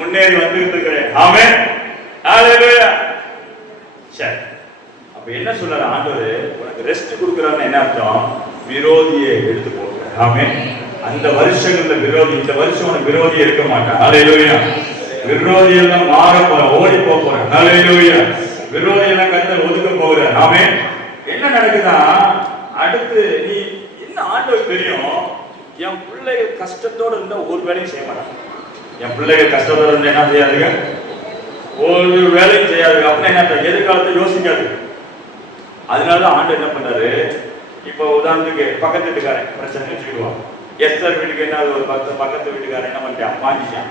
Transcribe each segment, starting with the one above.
முன்னேறி வந்துட்டு இருக்கிறேன். ஆமென். ஹalleluya. சரி, அப்ப என்ன சொல்றாரு ஆண்டவர்? உனக்கு ரெஸ்ட் கொடுக்கறான்னு என்ன அர்த்தம்? விரோதியை எடுத்து போடுறார். ஆமென். அந்த வருஷங்கள்ல விரோதி, இந்த வருஷம் உனக்கு விரோதி இருக்க மாட்டான். ஹalleluya. விரோதி எல்லாம் மாற போற, ஓடி போற. ஹalleluya. விரோதி எல்லாம் கர்த்தர் ஒதுக்க போகிறார். ஆமென். என்ன நடக்குதா? அடுத்து நீ என்ன ஆண்டவர் தெரியும், என் பிள்ளைகள் கஷ்டத்தோட இருந்தா ஒரு வேலையும் செய்ய மாட்டாங்க. என் பிள்ளைகள் கஷ்டத்தோட இருந்தா என்ன செய்யாதுங்க? ஒரு வேலையும் செய்யாது. அப்படின்னா என்ன, எதிர்காலத்தை யோசிக்காது. அதனாலதான் ஆண்டு என்ன பண்ணாரு, இப்ப உதாரணத்துக்கு பக்கத்து வீட்டுக்காரன் பிரச்சனை வச்சுக்கிடுவான். எஸ்தர் வீட்டுக்கு என்ன, ஒரு பக்கத்து வீட்டுக்காரன் என்ன பண்ணிட்டான், மாட்டிச்சான்.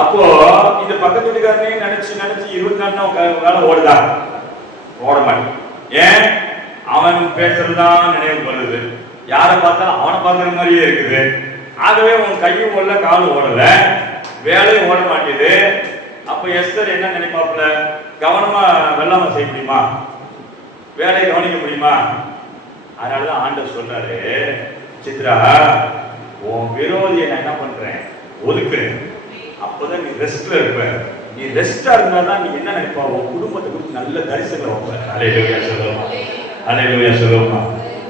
அப்போ இந்த பக்கத்து வீட்டுக்காரனே நினைச்சு நினைச்சு 24 நாள் வேலை ஓடுதா? ஓட மாட்டேன். ஏன்? அவன் பேசுறதுதான் நினைவு வருது. யாரை பார்த்தாலும் அவனை பார்க்குற மாதிரியே இருக்குது. ஆகவே உன் கையும் ஓடல, காலும் ஓடல, வேலையும் ஓட மாட்டேது. அப்ப எஸ்தர் என்ன நினைப்பாப்புல, கவனமா வெள்ளாம செய்ய முடியுமா? வேலையை கவனிக்க முடியுமா? அதனாலதான் ஆண்டவர் சொல்றாரு, சித்ரா உன் விரோதியை நான் என்ன பண்றேன், ஒதுக்குறேன். அப்பதான் நீ ரெஸ்ட்ல இருப்ப. நீ ரெஸ்டா இருந்தாதான் நீ என்ன நினைப்பா, உன் குடும்பத்தை குறித்து நல்ல தரிசனம் வைப்ப. ஹல்லேலூயா சொல்லுமா, ஹல்லேலூயா சொல்லுமா.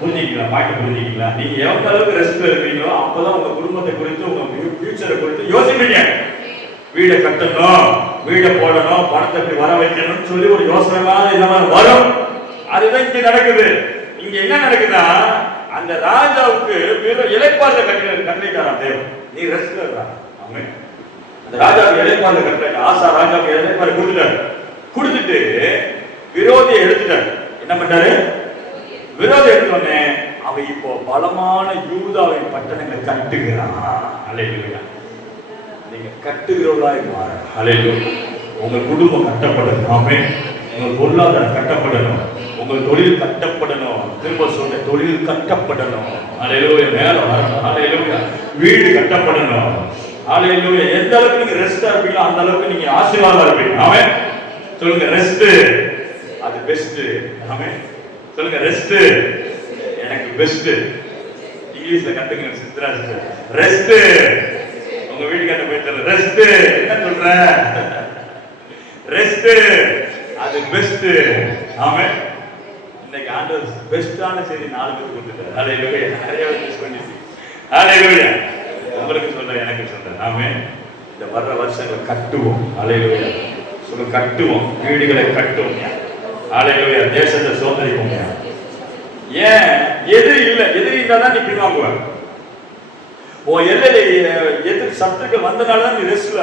புரிஞ்சுக்கலாம், பாயிண்ட் புரிஞ்சுக்கலாம். நீங்க எவ்வளவு அளவுக்கு ரெஸ்ட்ல இருக்கீங்களோ அப்பதான் உங்க குடும்பத்தை குறித்து, உங்க ஃபியூச்சரை குறித்து யோசிப்பீங்க. வீடை கட்டணும், வீடை போடணும், பணத்தை எப்படி வர வைக்கணும்னு சொல்லி ஒரு யோசனை மாதிரி வரும். அதுதான் இங்க நடக்குது. இங்க என்ன நடக்குதா, அந்த ராஜாவுக்கு இலைப்பாறுத கட்டளைக்காரன் தேவன், நீ ரெஸ்ட்ல இருக்கா. ஆமென். அந்த ராஜாவுக்கு இலைப்பாறுத கட்டளை, ஆசா ராஜாவுக்கு இலைப்பாறு கொடுத்துட்டு விரோதியை எடுத்துட்டாரு. என்ன பண்ணாரு? விரோதி எடுத்தோடனே அவன் இப்போ பலமான யூதாவின் பட்டணங்களை கட்டுகிறான். அல்லேலூயா. நீங்க கட்டுகிறவர்களாய் மாற. அல்லேலூயா. உங்க குடும்பம் கட்டப்படணும். ஆமென். உங்க பொருளாதாரம் கட்டப்படணும், உங்கள் தொழில் கட்டப்படணும். திரும்ப சொல்ற, தொழில் கட்டப்படணும். அல்லேலூயா. மேல வரணும். அல்லேலூயா. வீடு கட்டப்படணும். அல்லேலூயா. எந்த அளவுக்கு நீங்க ரெஸ்டா இருப்பீங்களோ அந்த அளவுக்கு நீங்க ஆசீர்வாதமா இருப்பீங்க. ஆமென். சொல்லுங்க, ரெஸ்ட் அது பெஸ்ட். ஆமென். சொல்லுங்க, ரெஸ்ட் எனக்கு பெஸ்ட். இங்கிலீஷ்ல கத்துங்க சித்ரா. ரெஸ்ட் உங்க வீட்டுக்கு போய் சொல்ல, ரெஸ்ட் என்ன சொல்ற, ரெஸ்ட் அது பெஸ்ட். ஆமென். இன்னைக்கு ஆண்டவர் பெஸ்டான செய்தி 4 பேருக்கு கொடுத்துட்டார். ஹல்லேலூயா. நிறைய மிஸ் பண்ணிச்சு. ஹல்லேலூயா. உங்களுக்கு சொல்றேன், எனக்கு சொல்றேன். ஆமென். இந்த வர்ற வருஷங்களை கட்டுவோம். ஹல்லேலூயா. சொல்ல, கட்டுவோம், வீடுகளை கட்டுவோம். ஹல்லேலூயா. தேசத்தை சுதந்திரிப்போம். ஏன்? எதிரி இல்ல. எதிரி இருந்தாதான் நீ பின்வாங்குவ. உன் எல்லையில எதிர் சத்துக்கள் வந்தனாலதான் நீ ரெஸ்ட்ல